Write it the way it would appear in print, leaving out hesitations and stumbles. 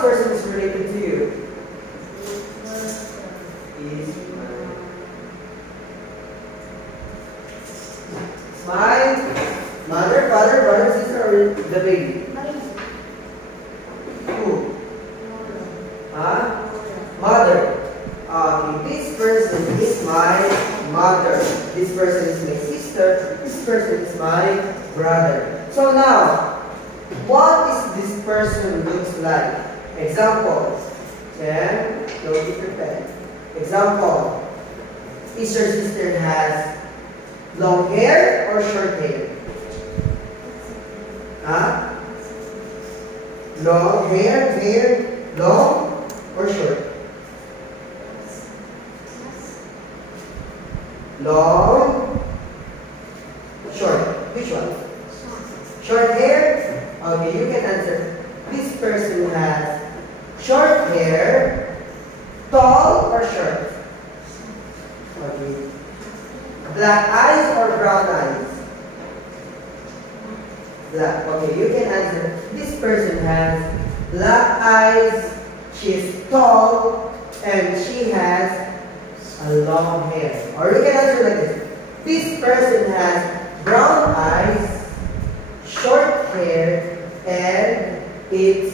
person is related to you? Is my mother, father, brother, sister, or the baby? Who? Huh? Mother. This person is my mother. This person is my sister. This person is my brother. So now, what is this person looks like? Example. Then, go get your pen. Example. Is your sister has long hair or short hair? Huh? Long hair, long or short? Long, short. Which one? Short hair? Okay, you can answer. This person has short hair, tall or short? Okay. Black eyes or brown eyes? Black. Okay, you can answer. This person has black eyes, she is tall, and she has a long hair. Or you can answer like this. This person has brown eyes, short hair, and it's